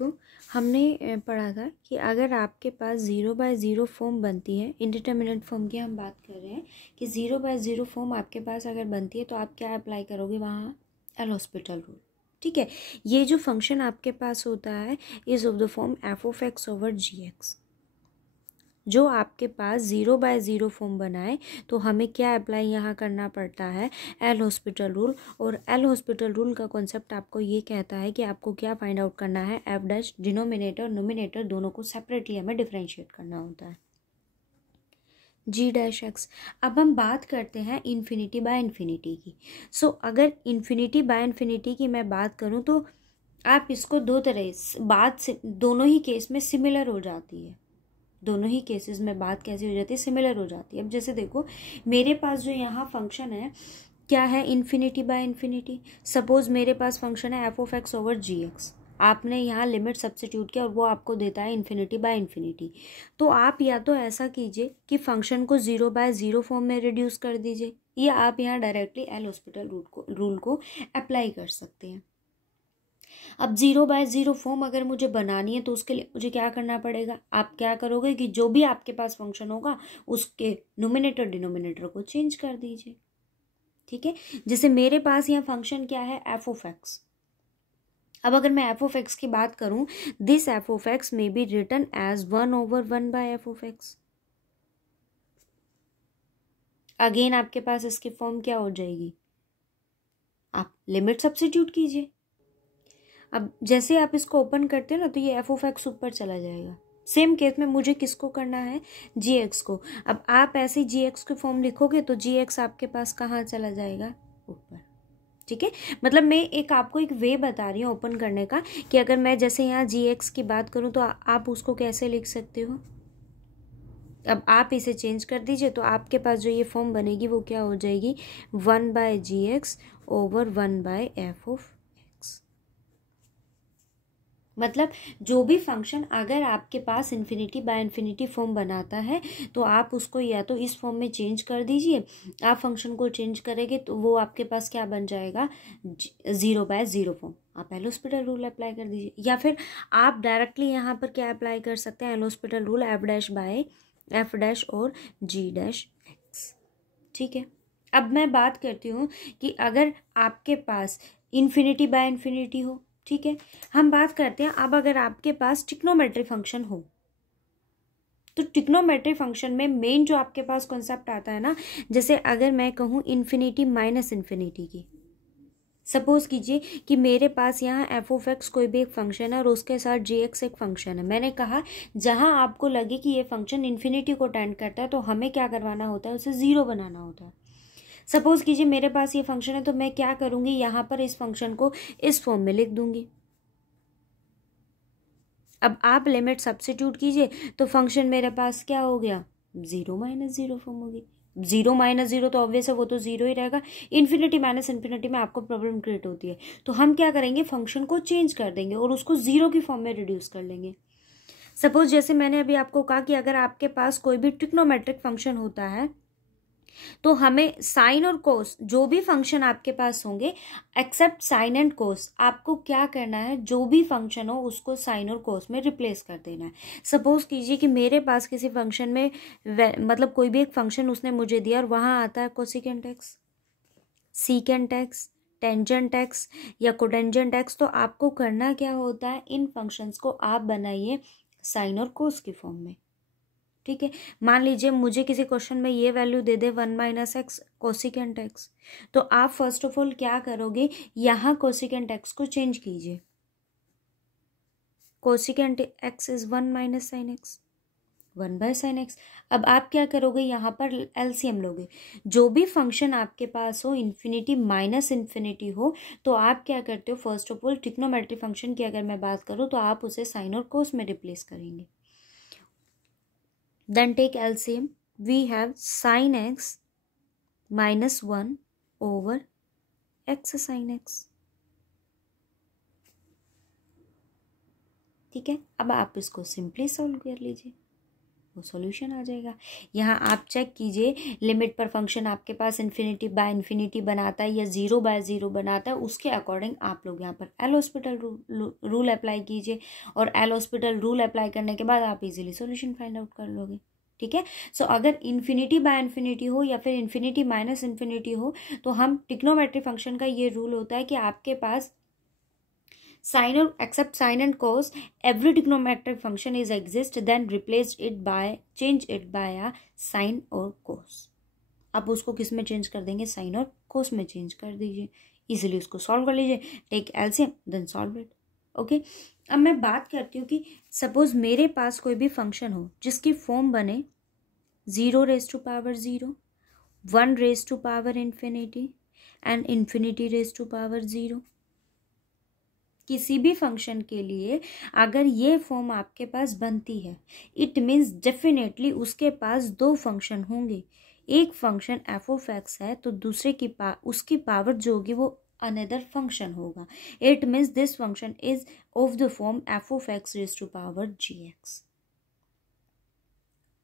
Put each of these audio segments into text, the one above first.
देखो हमने पढ़ा था कि अगर आपके पास 0/0 फॉर्म बनती है, इंडिटरमिनेट फॉर्म की हम बात कर रहे हैं कि 0/0 फॉर्म आपके पास अगर बनती है तो आप क्या अप्लाई करोगे वहाँ, एल हॉस्पिटल रूल। ठीक है, ये जो फंक्शन आपके पास होता है is of the form f(x)/gx। जो आपके पास 0/0 फॉर्म बनाए तो हमें क्या अप्लाई यहाँ करना पड़ता है, एल हॉस्पिटल रूल। और एल हॉस्पिटल रूल का कॉन्सेप्ट आपको ये कहता है कि आपको क्या फाइंड आउट करना है, एफ डैश डिनोमिनेटर नोमिनेटर दोनों को सेपरेटली हमें डिफरेंशिएट करना होता है, g'(x). अब हम बात करते हैं इन्फिनिटी बाय इन्फिनिटी की। सो अगर इन्फिनिटी बाय इन्फिनिटी की मैं बात करूँ तो आप इसको दो तरह बात से दोनों ही केस में सिमिलर हो जाती है, दोनों ही केसेस में बात कैसी हो जाती है, सिमिलर हो जाती है। अब जैसे देखो मेरे पास जो यहाँ फंक्शन है क्या है, इन्फिनिटी बाय इन्फिनिटी। सपोज मेरे पास फंक्शन है f(x)/gx। आपने यहाँ लिमिट सब्स्टिट्यूट किया और वो आपको देता है इन्फिनिटी बाय इन्फिनिटी। तो आप या तो ऐसा कीजिए कि फंक्शन को 0/0 फॉर्म में रिड्यूस कर दीजिए, या आप यहाँ डायरेक्टली एल हॉस्पिटल रूल को अप्लाई कर सकते हैं। अब 0/0 फॉर्म अगर मुझे बनानी है तो उसके लिए मुझे क्या करना पड़ेगा, आप क्या करोगे कि जो भी आपके पास फंक्शन होगा उसके नोमिनेटर डिनोमिनेटर को चेंज कर दीजिए। ठीक है, जैसे मेरे पास यहाँ फंक्शन क्या है, f(x). अब अगर मैं f(x) की बात करूं, this f(x) may be written as 1/1/f(x). Again आपके पास इसकी फॉर्म क्या हो जाएगी, आप लिमिट सब्स्टिट्यूट कीजिए। अब जैसे आप इसको ओपन करते हो ना तो ये f(x) ऊपर चला जाएगा। सेम केस में मुझे किसको करना है, gx को। अब आप ऐसे gx की फॉर्म लिखोगे तो gx आपके पास कहाँ चला जाएगा, ऊपर। ठीक है, मतलब मैं एक आपको एक वे बता रही हूँ ओपन करने का कि अगर मैं जैसे यहाँ gx की बात करूँ तो आप उसको कैसे लिख सकते हो। अब आप इसे चेंज कर दीजिए तो आपके पास जो ये फॉर्म बनेगी वो क्या हो जाएगी, 1/gx/1/f(x). मतलब जो भी फंक्शन अगर आपके पास इन्फिनिटी बाय इन्फिनिटी फॉर्म बनाता है तो आप उसको या तो इस फॉर्म में चेंज कर दीजिए, आप फंक्शन को चेंज करेंगे तो वो आपके पास क्या बन जाएगा, 0/0 फॉर्म। आप एल हॉस्पिटल रूल अप्लाई कर दीजिए, या फिर आप डायरेक्टली यहाँ पर क्या अप्लाई कर सकते हैं, एल हॉस्पिटल रूल f' और g'(x). ठीक है, अब मैं बात करती हूँ कि अगर आपके पास इन्फिनिटी बाय इन्फिनिटी हो, ठीक है, हम बात करते हैं अब अगर आपके पास ट्रिग्नोमेट्री फंक्शन हो तो ट्रिग्नोमेट्री फंक्शन में मेन जो आपके पास कॉन्सेप्ट आता है ना, जैसे अगर मैं कहूँ इन्फिनिटी माइनस इन्फिनिटी की, सपोज कीजिए कि मेरे पास यहाँ f(x) कोई भी एक फंक्शन है और उसके साथ gx एक फंक्शन है। मैंने कहा जहां आपको लगे कि ये फंक्शन इन्फिनिटी को टेंड करता है तो हमें क्या करवाना होता है, उसे 0 बनाना होता है। सपोज कीजिए मेरे पास ये फंक्शन है तो मैं क्या करूंगी, यहाँ पर इस फंक्शन को इस फॉर्म में लिख दूंगी। अब आप लिमिट सब्स्टिट्यूट कीजिए तो फंक्शन मेरे पास क्या हो गया, 0/0 फॉर्म होगी। 0/0 तो ऑब्वियस है, वो तो 0 ही रहेगा। इन्फिनिटी माइनस इन्फिनिटी में आपको प्रॉब्लम क्रिएट होती है, तो हम क्या करेंगे, फंक्शन को चेंज कर देंगे और उसको 0 की फॉर्म में रिड्यूस कर लेंगे। सपोज जैसे मैंने अभी आपको कहा कि अगर आपके पास कोई भी ट्रिग्नोमेट्रिक फंक्शन होता है तो हमें साइन और कोस जो भी फंक्शन आपके पास होंगे एक्सेप्ट साइन एंड कोस, आपको क्या करना है, जो भी फंक्शन हो उसको साइन और कोस में रिप्लेस कर देना है। सपोज कीजिए कि मेरे पास किसी फंक्शन में मतलब कोई भी एक फंक्शन उसने मुझे दिया और वहां आता है cosecant x, secant x, tangent x या कोटेंजेंट एक्स, तो आपको करना क्या होता है, इन फंक्शंस को आप बनाइए साइन और कोस की फॉर्म में। ठीक है, मान लीजिए मुझे किसी क्वेश्चन में ये वैल्यू दे दे 1 - x कोसिकेंट एक्स, तो आप फर्स्ट ऑफ ऑल क्या करोगे, यहाँ कोसिकेंट एक्स को चेंज कीजिए। Cosecant x is 1 - sin x, 1/sin x। अब आप क्या करोगे, यहाँ पर एलसीएम लोगे, जो भी फंक्शन आपके पास हो इन्फिनिटी माइनस इन्फिनिटी हो तो आप क्या करते हो, first of all trigonometry function की अगर मैं बात करूँ तो आप उसे साइन और कोस में रिप्लेस करेंगे। Then take LCM. We have sin x -1 over x sin x. ठीक है, अब आप इसको सिंपली सॉल्व कर लीजिए। वो सॉल्यूशन आ जाएगा। यहाँ आप चेक कीजिए लिमिट पर फंक्शन आपके पास इन्फिनिटी बाय इन्फिनिटी बनाता है या 0/0 बनाता है, उसके अकॉर्डिंग आप लोग यहाँ पर एल हॉस्पिटल रूल अप्लाई कीजिए, और एल हॉस्पिटल रूल अप्लाई करने के बाद आप इजीली सॉल्यूशन फाइंड आउट कर लोगे। ठीक है, सो अगर इन्फिनिटी बाय इन्फिनिटी हो या फिर इन्फिनिटी माइनस इन्फिनिटी हो, तो हम ट्रिग्नोमेट्री फंक्शन का ये रूल होता है कि आपके पास sin or except sin and cos every trigonometric function is exist, then replace it by change it by a sin or cos। आप उसको किस में चेंज कर देंगे, साइन और कोस में चेंज कर दीजिए, इजीली उसको सॉल्व कर लीजिए, take LCM then solve it. Okay, अब मैं बात करती हूँ कि सपोज मेरे पास कोई भी फंक्शन हो जिसकी फॉर्म बने 0⁻⁴, 1⁻∞ एंड ∞⁻⁴। किसी भी फंक्शन के लिए अगर ये फॉर्म आपके पास बनती है, इट मीन्स डेफिनेटली उसके पास दो फंक्शन होंगे। एक फंक्शन एफ ऑफ एक्स है तो दूसरे की उसकी पावर जो होगी वो अनदर फंक्शन होगा। It means this function is of the form f of x raise to power g x.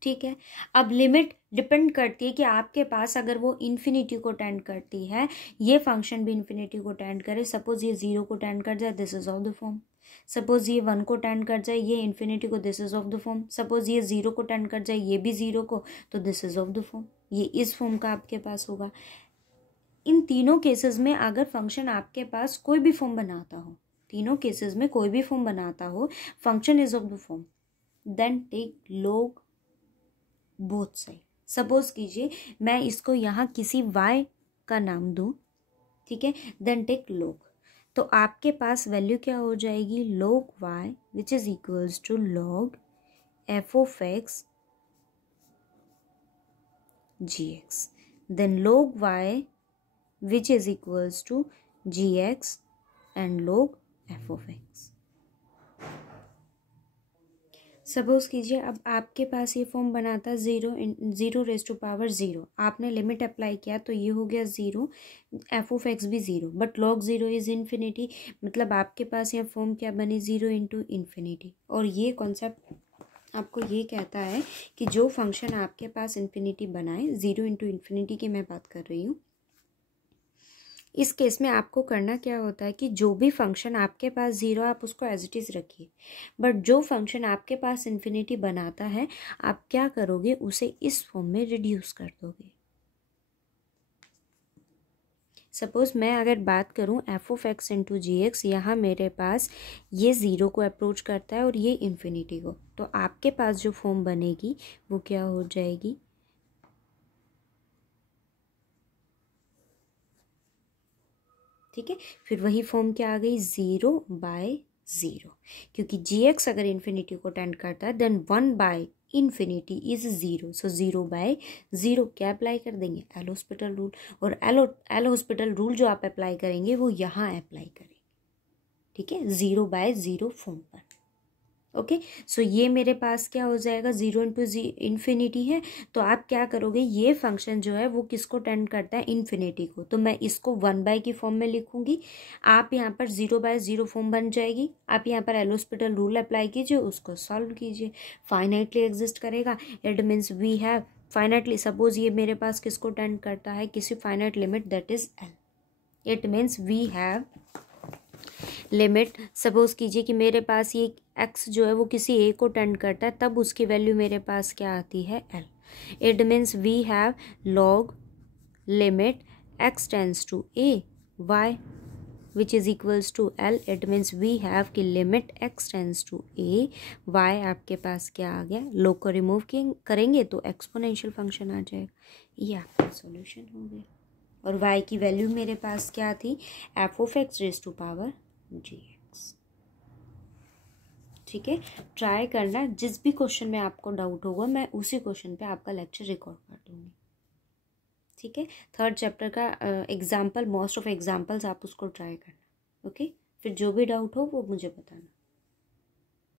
ठीक है, अब लिमिट डिपेंड करती है कि आपके पास अगर वो इन्फिनिटी को टेंड करती है, ये फंक्शन भी इन्फिनिटी को टेंड करे, सपोज ये 0 को टेंड कर जाए, this is of the form. Suppose ये 1 को टेंड कर जाए, ये इन्फिनिटी को, this is of the form. Suppose ये 0 को टेंड कर जाए, ये भी 0 को, तो this is of the form. ये इस फॉर्म का आपके पास होगा। इन तीनों केसेस में अगर फंक्शन आपके पास कोई भी फॉर्म बनाता हो, तीनों केसेस में कोई भी फॉर्म बनाता हो, function is of the form, then take log both side. Suppose कीजिए मैं इसको यहाँ किसी y का नाम दूं, ठीक है, देन टेक log, तो आपके पास वैल्यू क्या हो जाएगी, log y which is equals to log f of x gx, then log y which is equals to gx and log f of x। Suppose कीजिए अब आपके पास ये फॉर्म बनाता है 0⁻⁴, आपने लिमिट अप्लाई किया तो ये हो गया 0, एफ ऑफ एक्स भी 0, बट log 0 इज इन्फिनिटी, मतलब आपके पास यहाँ फॉर्म क्या बनी 0 × इन्फिनिटी। और ये कॉन्सेप्ट आपको ये कहता है कि जो फंक्शन आपके पास इन्फिनिटी बनाए, 0 × इन्फिनिटी की मैं बात कर रही हूँ, इस केस में आपको करना क्या होता है कि जो भी फंक्शन आपके पास 0 आप उसको एज इट इज़ रखिए, बट जो फंक्शन आपके पास इन्फिनिटी बनाता है आप क्या करोगे, उसे इस फॉर्म में रिड्यूस कर दोगे। सपोज मैं अगर बात करूं f of x into g x, यहाँ मेरे पास ये 0 को अप्रोच करता है और ये इन्फिनिटी को, तो आपके पास जो फॉर्म बनेगी वो क्या हो जाएगी, ठीक है, फिर वही फॉर्म क्या आ गई 0/0, क्योंकि जी एक्स अगर इन्फिनिटी को टेंड करता है देन 1/∞ इज 0, सो 0/0 क्या अप्लाई कर देंगे, एल हॉस्पिटल रूल, और एल हॉस्पिटल रूल जो आप अप्लाई करेंगे वो यहाँ अप्लाई करेंगे। ठीक है, 0/0 फॉर्म पर। ओके, सो ये मेरे पास क्या हो जाएगा, 0 × इन्फिनिटी है, तो आप क्या करोगे, ये फंक्शन जो है वो किसको टेंड करता है, इन्फिनिटी को, तो मैं इसको 1/, की फॉर्म में लिखूंगी। आप यहाँ पर 0/0 फॉर्म बन जाएगी, आप यहाँ पर एल हॉस्पिटल रूल अप्लाई कीजिए, उसको सॉल्व कीजिए, फाइनाइटली एग्जिस्ट करेगा। It means we have finitely, suppose ये मेरे पास किसको टेंड करता है, किसी finite limit that is L. It means we have limit, suppose कीजिए कि मेरे पास ये x जो है वो किसी a को टेंड करता है, तब उसकी वैल्यू मेरे पास क्या आती है, l। It means we have log limit x tends to a y which is equals to l। It means we have कि limit x tends to a y, आपके पास क्या आ गया, log को रिमूव करेंगे तो एक्सपोनेंशियल फंक्शन आ जाएगा, ये आपका सॉल्यूशन हो गया। और y की वैल्यू मेरे पास क्या थी, f of x raise to power gx। ठीक है, ट्राई करना, जिस भी क्वेश्चन में आपको डाउट होगा मैं उसी क्वेश्चन पे आपका लेक्चर रिकॉर्ड कर दूंगी। ठीक है, 3rd चैप्टर का एग्जाम्पल, मोस्ट ऑफ एग्जाम्पल्स आप उसको ट्राई करना। ओके, फिर जो भी डाउट हो वो मुझे बताना।